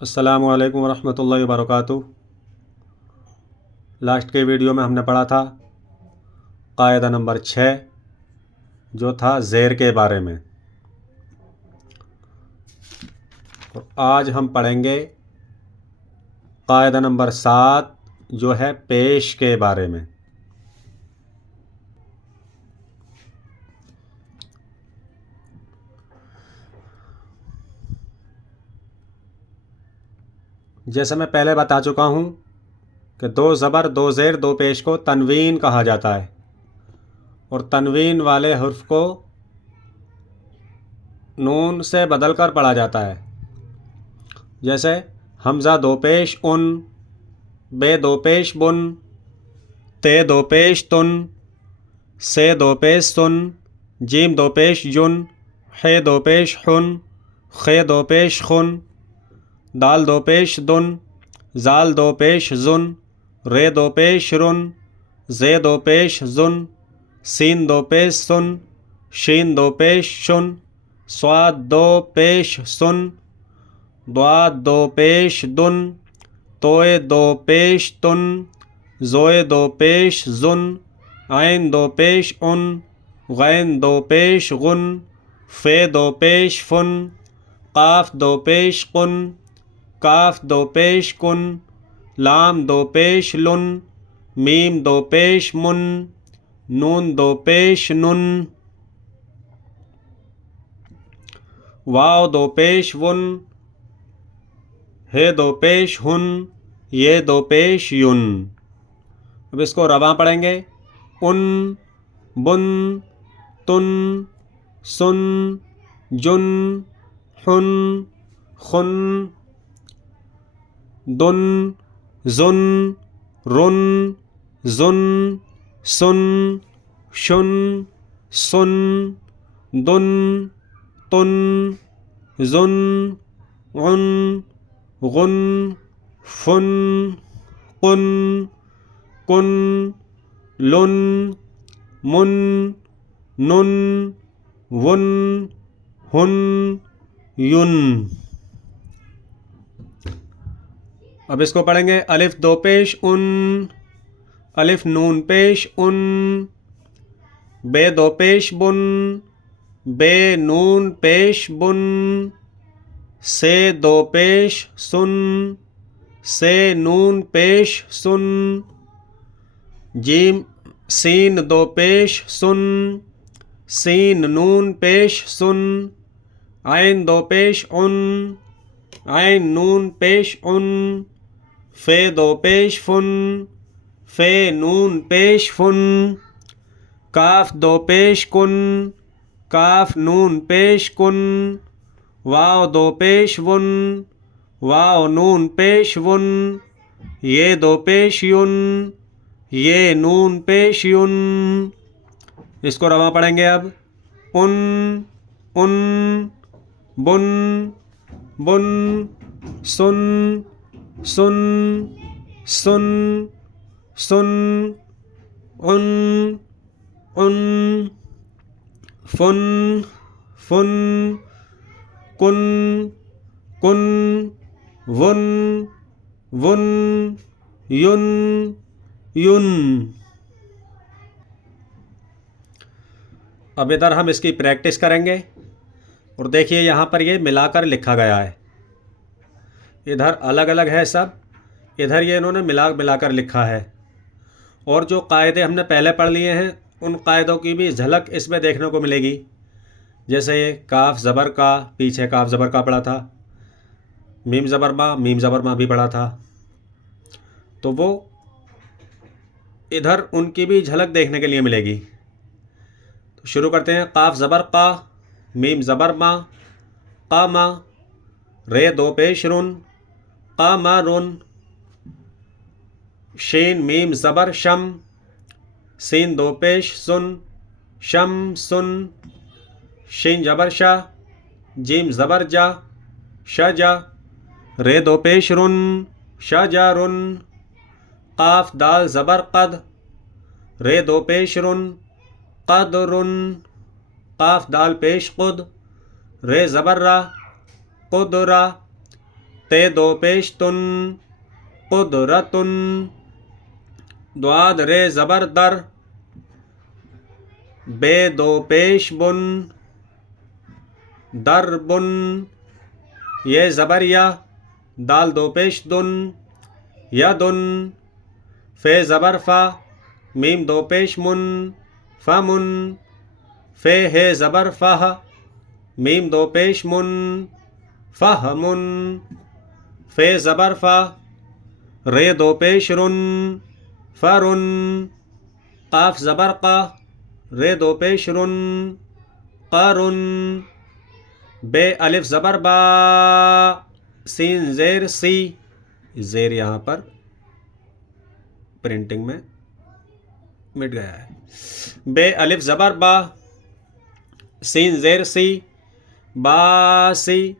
السلام علیکم ورحمۃ اللہ وبرکاتہ۔ لاسٹ کے ویڈیو میں ہم نے پڑھا تھا قاعدہ نمبر 6 جو تھا زیر کے بارے میں، اور آج ہم پڑھیں گے قاعدہ نمبر 7 جو ہے پیش کے بارے میں۔ جیسے میں پہلے بتا چکا ہوں کہ دو زبر دو زیر دو پیش کو تنوین کہا جاتا ہے، اور تنوین والے حرف کو نون سے بدل کر پڑھا جاتا ہے۔ جیسے حمزہ دو پیش ان، بے دو پیش بن، تے دو پیش تن، سے دو پیش سن، جیم دو پیش جن، خے دو پیش خن، خے دو پیش خن، دال دو پیش دن، زال دو پیش زن، رے دو پیش رن، زے دو پیش زن، سین دو پیش سن، شین دو پیش شن، صاد دو پیش سن، ضاد دو پیش دن، توئے دو پیش تن، زوئے دو پیش زن، عین دو پیش ان، غین دو پیش غن، فے دو پیش فن، قاف دو پیش قن، کاف دو پیش کن، لام دو پیش لن، میم دو پیش من، نون دو پیش نن، واو دو پیش ون، ہے دو پیش ہن، یہ دو پیش ین۔ اب اس کو رواں پڑھیں گے۔ ان، بن، تن، سن، جن، حن، خن، دن، زن، رن، زن، سن، شن، سن، دن، تن، زن، عن، غن، فن، قن، کن، لن، من، نن، ون، ہن، ین۔ اب اس کو پڑھیں گے۔ الف دو پیش ان، الف نون پیش ان، بے دو پیش بن، بے نون پیش بن، سے دو پیش سن، سے نون پیش سن، جیم سین دو پیش سن، سین نون پیش سن، عین دو پیش ان، عین نون پیش ان، فے دو پیش فن، فے نون پیش فن، کاف دو پیش کن، کاف نون پیش کن، واو دو پیش ون، واو نون پیش ون، یہ دو پیش ین، یہ نون پیش ین۔ اس کو رواں پڑھیں گے اب۔ ان، بن، بن، سن، سن، سن، سن، عن، فن، فن، کن، کن، ون، ون، ین، ین۔ اب ادھر ہم اس کی پریکٹس کریں گے، اور دیکھیے یہاں پر یہ ملا کر لکھا گیا ہے، ادھر الگ الگ ہے سب، ادھر یہ انہوں نے ملا کر لکھا ہے۔ اور جو قاعدے ہم نے پہلے پڑھ لیے ہیں ان قاعدوں کی بھی جھلک اس میں دیکھنے کو ملے گی۔ جیسے یہ کاف زبر کا، پیچھے کاف زبر کا پڑھا تھا، میم زبر ما بھی پڑھا تھا، تو وہ ادھر ان کی بھی جھلک دیکھنے کے لیے ملے گی۔ تو شروع کرتے ہیں۔ قاف زبر قا، میم زبر ما، قاما، رے دو پیش رن، قامرن، شین میم زبر شم، سین دو پیش سن، شم سن، شین زبر شا، جیم زبر جا، شجا، رے دو پیش رن، شجرن، قاف دال زبر قد، رے دو پیش رن، قدرن، قاف دال پیش قد، رے زبر را، قدرا، تے دو پیش تن قدرتن دواد رے زبر در بے دو پیش بن دربن یہ زبر یا دال دو پیش دن یدن فے زبر فا میم دو پیش من فمن فے ہے زبر فہ میم دو پیش من فہمن فے زبر فا رے دو پیش رن فرن قاف زبر قا رے دو پیش رن قارن بے الف زبر با سین زیر سی زیر یہاں پر پرنٹنگ میں مٹ گیا ہے بے الف زبر با سین زیر سی باسی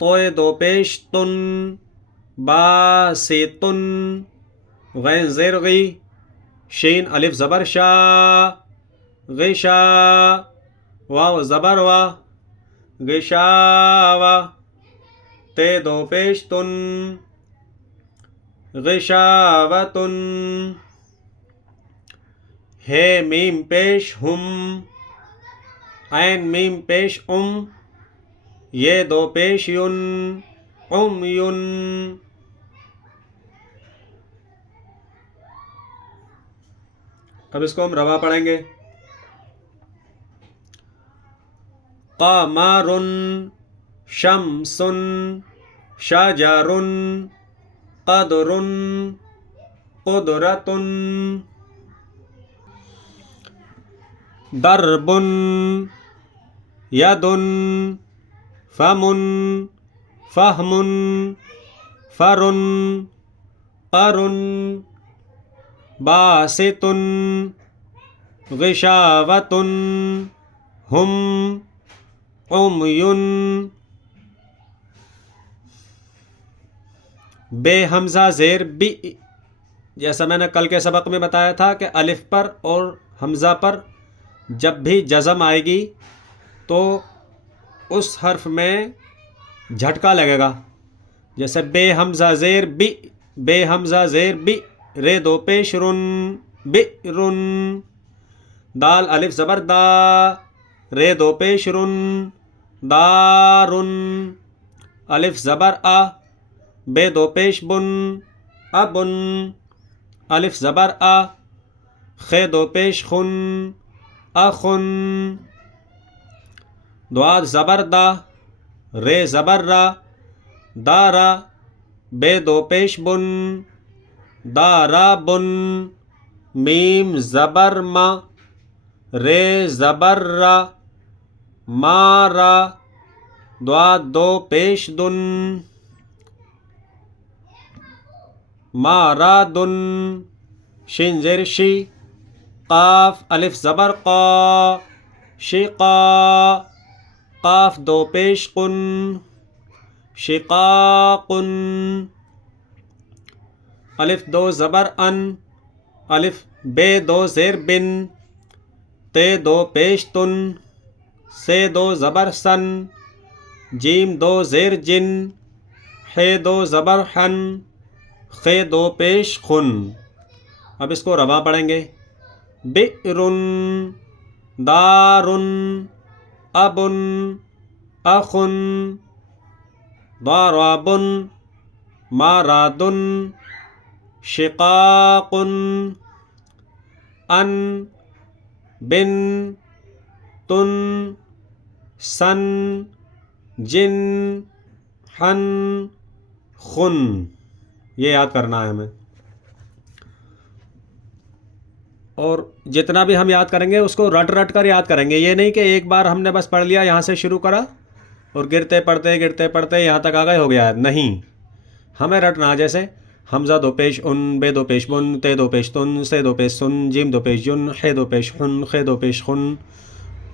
توئے دو پیش تن باسی تن غین زیر غی شین الف زبر شا غشا واو زبر وا غشاوا تے دو پیش تن غشاوتن ہے میم پیش ہم عین میم پیش یہ دو پیش یون یون اب اس کو ہم روا پڑھیں گے قمر شمس شجر قدر قدرت درب ید فمن فہم فرن قرن باسط غشاوۃ ہم عمی بے حمزہ زیر بی جیسا میں نے کل کے سبق میں بتایا تھا کہ الف پر اور حمزہ پر جب بھی جزم آئے گی تو اس حرف میں جھٹکا لگے گا. جیسے بے حمزہ زیر بی بے حمزہ زیر بی رے دو پیش رن بئرن دال الف زبر دا رے دو پیش رن دارن الف زبر آ بے دو پیش بن ابن الف زبر آ خے دو پیش خن اخن دواد زبر دا رے زبر را دارا بے دو پیش بن دارا بن میم زبر ما رے زبر را مارا دواد دو پیش دن مارا دن شین زیر شی قاف الف زبر قا شقا قاف دو پیش قن شقاقن الف دو زبر ان الف بے دو زیر بن تے دو پیش تن سے دو زبر سن جیم دو زیر جن ہے دو زبر حن خے دو پیش خن. اب اس کو روا پڑھیں گے بئرن دارن ابن اخن ضربن مارادن شقاق ان بن تن سن جن حن خن. یہ یاد کرنا ہے ہمیں. اور جتنا بھی ہم یاد کریں گے اس کو رٹ رٹ کر یاد کریں گے. یہ نہیں کہ ایک بار ہم نے بس پڑھ لیا یہاں سے شروع کرا اور گرتے پڑھتے یہاں تک آ گئے ہو گیا. نہیں, ہمیں رٹنا. جیسے حمزہ دو پیش ان بے دو پیش بن تے دو پیش تن سے دو پیش سن جیم دو پیش جن ہے دو پیش خن خے دو پیش خن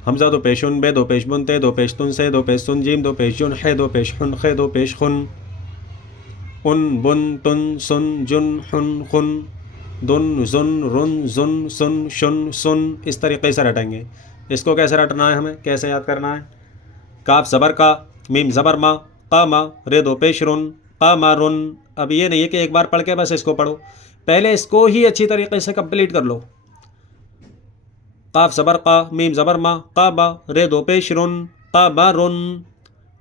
حمزہ دو پیش ان بے دو پیش بن تے دو پیش تن سے دو پیش سن جیم دو پیش جن ہے دو پیش خن خے دو پیش خن ان بن تن سن جن حن خن دن زن رن زن سن شن سن. اس طریقے سے رٹیں گے. اس کو کیسے رٹنا ہے, ہمیں کیسے یاد کرنا ہے. کاف زبر کا میم زبر ما قاما رے دو پیش رن قمرن. اب یہ نہیں ہے کہ ایک بار پڑھ کے بس اس کو پڑھو، پہلے اس کو ہی اچھی طریقے سے کمپلیٹ کر لو. قاف زبر قا، میم زبر ما، قابا، رے دو پیش رن، قمرن.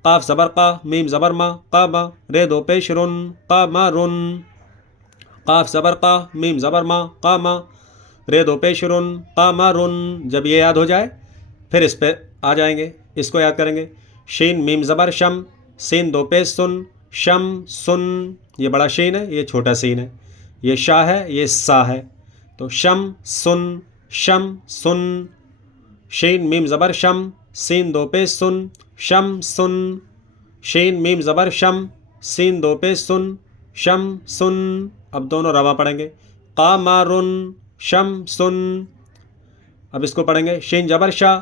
قاف زبر قا، میم زبر ما، قابا، رے دو پیش رن، قمرن. قاف زبر قا، میم زبر ما، قاما، رے دو پیش رن، قمرن. جب یہ یاد ہو جائے پھر اس پہ آ جائیں گے، اس کو یاد کریں گے. شین میم زبر شم، سین دو پیش سن، شم سن. یہ بڑا شین ہے، یہ چھوٹا سین ہے. یہ شا ہے، یہ سا ہے. تو شم سن، شم سن. شین میم زبر شم، سین دو پیش سن، شم سن. شین میم زبر شم، سین دو پیش سن، شم سن. اب دونوں رواں پڑھیں گے. قمرن شم سن. اب اس کو پڑھیں گے. شین زبر شا،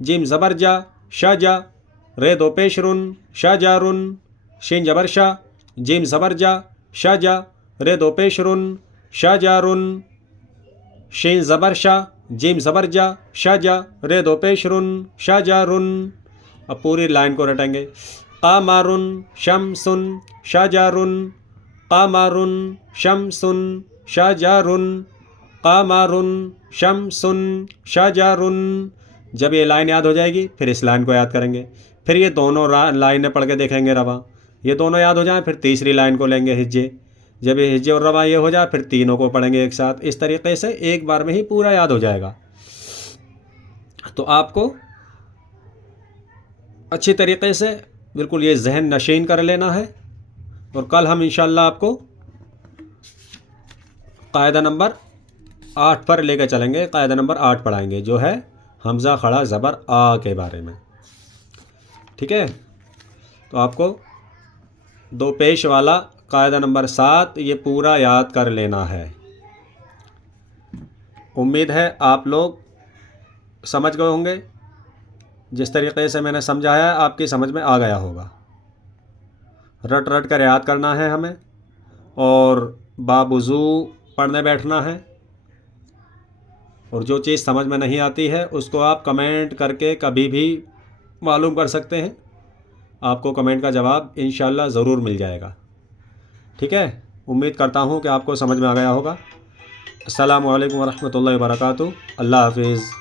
جیم زبر جا، شا جا، رے دو پیش رن، شا جا رن. شین زبر شا، جیم زبر جا، شا جا، رے دو پیش رن، شا جا رن. شین زبر شا، جیم زبر جا، شا جا، رے دو پیش رن، شا جا رن. اب پوری لائن کو رٹیں گے. قمرن شمسن شجرن، قمرن شمسن شجرن، قمرن شمسن شجرن. جب یہ لائن یاد ہو جائے گی پھر اس لائن کو یاد کریں گے. پھر یہ دونوں لائنیں پڑھ کے دیکھیں گے رواں. یہ دونوں یاد ہو جائیں پھر تیسری لائن کو لیں گے ہجے. جب یہ ہجے اور رواں یہ ہو جائے پھر تینوں کو پڑھیں گے ایک ساتھ. اس طریقے سے ایک بار میں ہی پورا یاد ہو جائے گا. تو آپ کو اچھی طریقے سے بالکل یہ ذہن نشین کر لینا ہے. اور کل ہم انشاءاللہ آپ کو قاعدہ نمبر 8 پر لے کے چلیں گے. قاعدہ نمبر 8 پڑھائیں گے جو ہے حمزہ کھڑا زبر آ کے بارے میں. ٹھیک ہے، تو آپ کو دو پیش والا قاعدہ نمبر 7 یہ پورا یاد کر لینا ہے. امید ہے آپ لوگ سمجھ گئے ہوں گے. جس طریقے سے میں نے سمجھایا آپ کی سمجھ میں آ گیا ہوگا. رٹ رٹ کر یاد کرنا ہے ہمیں اور باوضو پڑھنے بیٹھنا ہے. اور جو چیز سمجھ میں نہیں آتی ہے اس کو آپ کمنٹ کر کے کبھی بھی معلوم کر سکتے ہیں. آپ کو کمنٹ کا جواب انشاءاللہ ضرور مل جائے گا. ٹھیک ہے، امید کرتا ہوں کہ آپ کو سمجھ میں آ گیا ہوگا. السلام علیکم ورحمۃ اللہ وبرکاتہ. اللہ حافظ.